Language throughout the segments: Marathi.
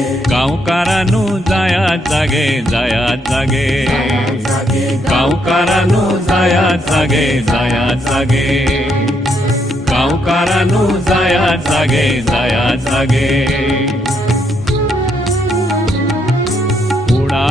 गावकारानू जाया जागे जाया जागे. गावकारानू जाया जागे जाया जागे. गावकारानू जाया जागे जाया जागे.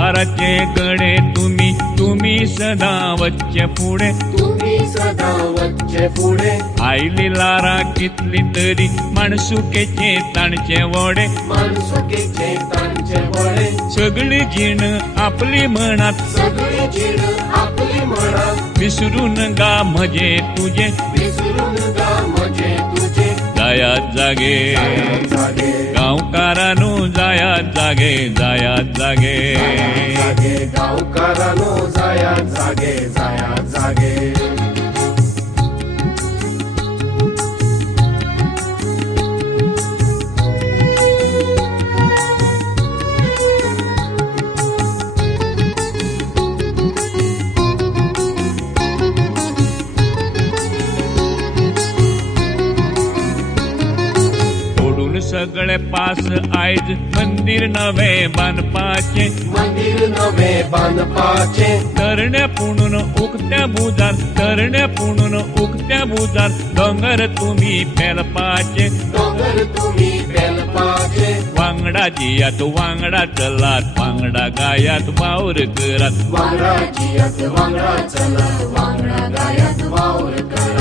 पुढाराचे गडे तुम्ही तुम्ही सदा वच्चे पुढे. तुम्ही सदा वच्चे पुढे. आईली लारा कितली तरी माणसुकेचे ताणचे वडे. माणसुकीचे तांचे वडे. सगळी जीण आपली मनात. सगळी जीण आपली मनात. विसरून गा म्हजे तुझे. विसरून गा म्हणजे तुझे जाया जागे. जागे गावकारानू जाया जागे जाया जागे. जागे जायात जाया जागे जाया जागे. पास आयज मंदिर नवे बांधपाचे मंदिर नवे बांधपाचे तरण्या पुणून उकत्या बुजार तरण्या पुणून उकत्या बुजार. दोंगर तुम्ही पेलपाचे डोंगर तुम्ही बेलपाचे. वांगडा जियात वांगडा चलात वांगडा गायात वावर करात. वांगडाची यात वांगडा चला वांगडा गायात वावर करा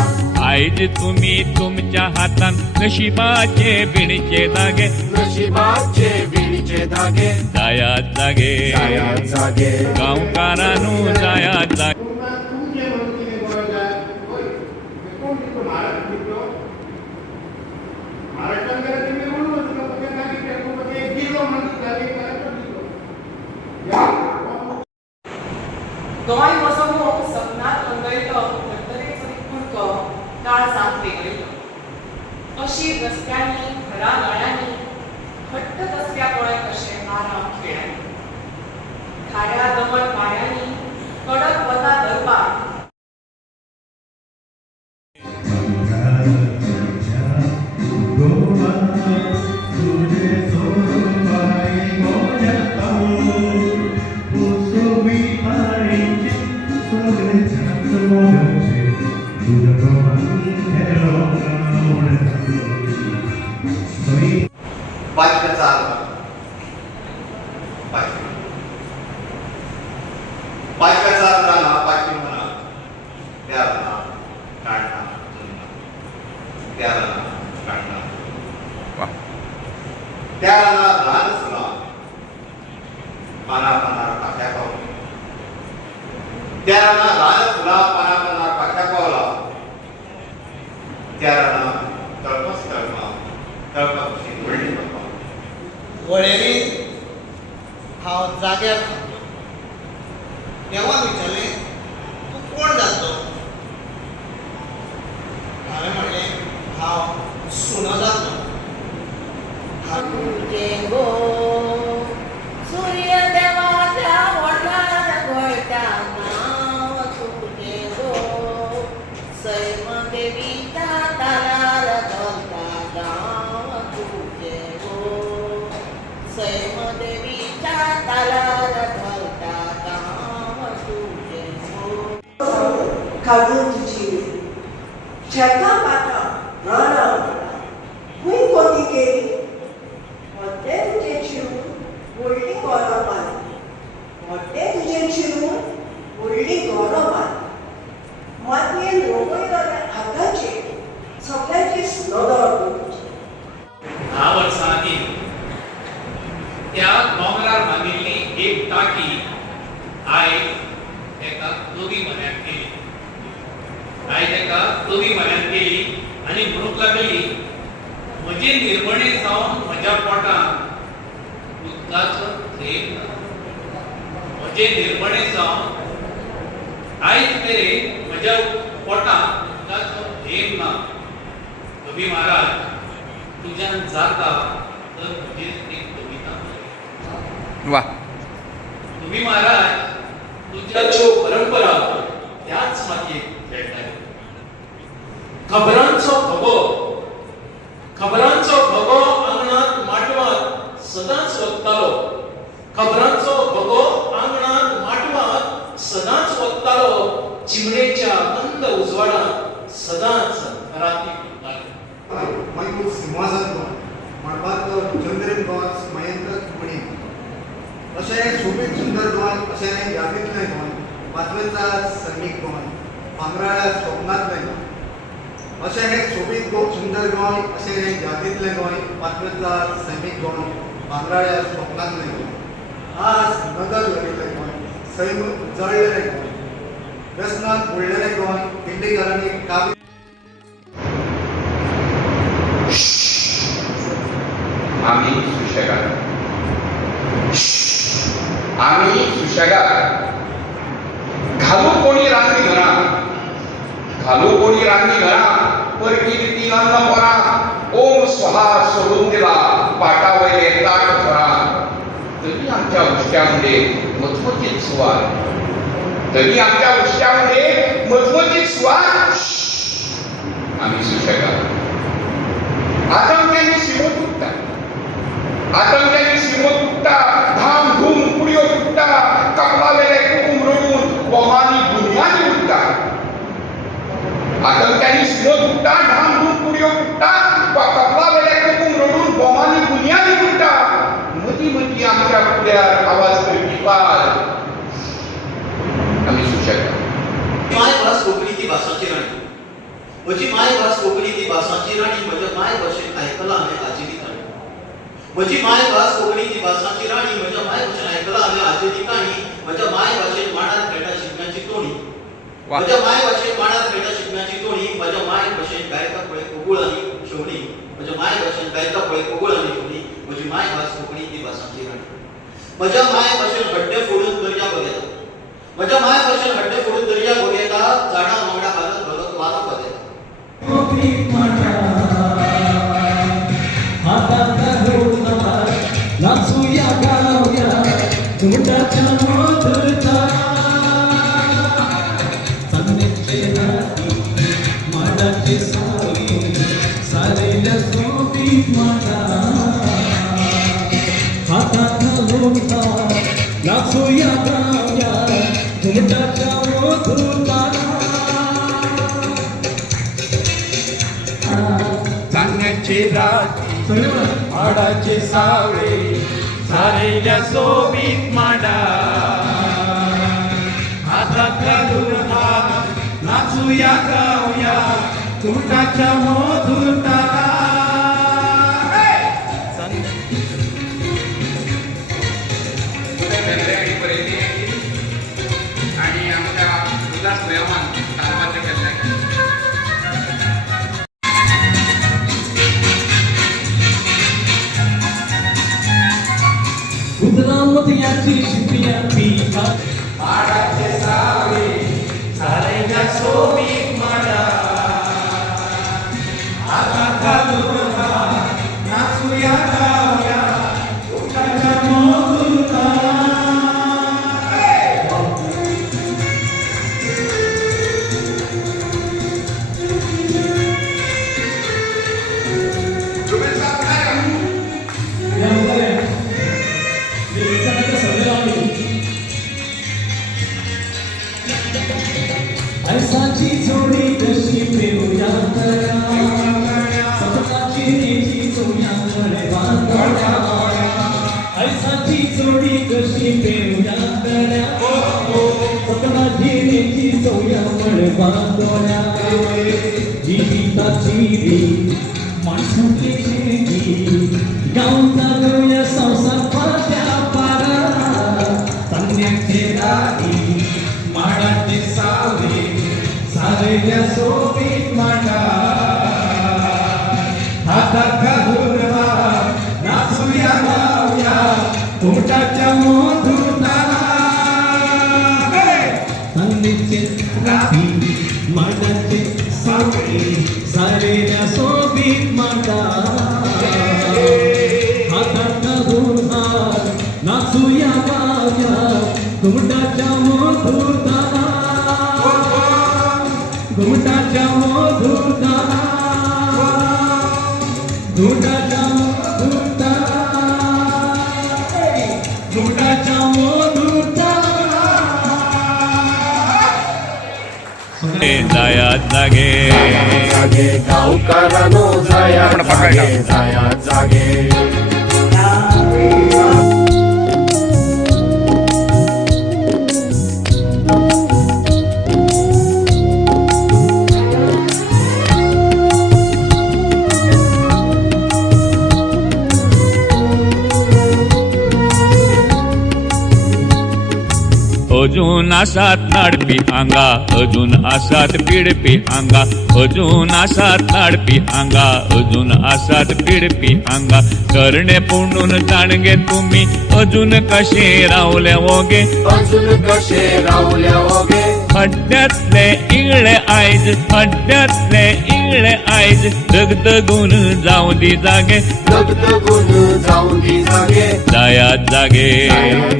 आयज तुम्ही तुमच्या हातान नशिबाचे बिणचे दागे नशिबाचे विणीचे धागे. जाया जागे. जाया जागे. गावकारानू जाया जागे. तुमकां पाचव्याचा अर्थ पाचवी पाचव्याचा अर्थ आला पाचवी म्हणा त्याला काढणा त्याला काढणा त्याला लहान फुला पाना पानार पाख्या पावली. त्याला लहान फुला पाना पानार पाख्या पावला. त्याला वळेरी हांव जाग्यार थांबलो. तेव्हा विचारलें तूं कोण जातो? हांवें म्हणलें हांव सुनो जातो सैम देवीच्या तालार घालता गांव तुझे गो काढून तुझी शेतां म्हजे निर्मणे जावन म्हज्या पोटांत उदकाचो थेंब म्हजे निर्मणे जावन आयज मेरेन म्हज्या पोटांत उदकाचो थेंब ना कवी महाराज तुज्यान जाता तर म्हजी एक कविता. वा. तुम्ही महाराज तुमच्या परंपरा त्याच मातयेत खेळटाय खबरांचो भगो खबरांचो भगो अंगणात माटवात सदांच वक्तालो. खबरांचो भगो आंगणात माटवात सदांच वक्तालो. चिमणेच्या मंद उजवाडात सदांच राती फिरतालो मयूर सिंहासन म्हणपाक चंद्रन गोंय महेंद्र कोणी अशें सोबीत सुंदर गोंय अशें यादीतलें गोंय पाचवेचा सैमीक गोंय भांगराळ्या स्वप्नांतलें गोंय अशें हे सोबीत गो सुंदर गोंय अशें जातीतले गोंय पाचवेचा सैमीक गोंय पांगराळ्या स्वप्नातले गोंय आज नगर घडिल्लें गोंय सैम जळलेले गोंय व्यसनात बुडलेले गोंय दिंडीकारांनी काबी आम्ही सुशेगाद आम्ही सुशेगाद घालू कोणी रांदी घरा घालू कोणी रांदी घरा परकी ती अन्न परा ओम स्वहा सोडून दिला पाटावयले ताट धरा तरी आमच्या उष्ट्यामध्ये मजमतीत सुवार तरी आमच्या उष्ट्यामध्ये मजमतीत सुवार आम्ही सुशेगाद आतंक्यांनी शिमो तुटता आतंक्यांनी शिमो तुटता धाम धूम पुडियो तुटता कपलालेले कुकुम रडून बोमानी बुनियादी उठता आतंक्यांनी तुटता धाम धूम पुडियो तुटता कपलालेले कुकुम रडून बोमानी बुनियादी उठता मती मती आमच्या फुड्यार आवाज़ करपी पाल आम्ही सुशेगाद माय भास कोंकणी ती भासाची राणी म्हजी माय भास कोंकणी ती भासाची राणी म्हज्या माय भाशेन आयकलां हांवें आजिली काणी म्हजी माय भास कोंकणी ती भासाची राणी म्हज्या माय भाशेन आयकलां हांवें आजिली काणी म्हज्या माय भाशेन मांडार खेळटा शिगम्याची तोणी. म्हज्या माय भाशेन मांडार खेळटा चांगण्याचे राती माडाचे सावळे सारेल्या सोबीत माडा. हातात घालून हात नाचूया गाऊया तुटाच्या मधुरता. उदरामती शिपिया पीठा माडाचे सावळे सारेल्या सोबीत माडा हातात घालून हात नाचूया नीती ऐसाची जोडी कशी मिळूया करा सपनाची नीती सोन्याकडे जीविताची री माणसाची शेती गावचा गवया संसार पात्या पारा चांगल्याचे राही माडाचे सावले सारेल्या सोबीत तोटाच्या मधुरताला चांगलीचे राही माडाचे सोबीत माता। जागे. जागे गावकारानो जाया जागे जाया जागे. अजून आसात नाडपी आंगा अजून आसात पिडपी आंगा अजून आसात नाडपी आंगा अजून आसात पिडपी आंगा करणे पुणून जाणगे तुम्ही अजून कशे रावले वोगे? अजून कशे रावल्या ओगे हड्ड्यातले इगळे आयज हड्ड्यातले इगळे आयज दगदगून जाऊ दी जागे. दगदगून जाऊन दी जागे. जायात जागे.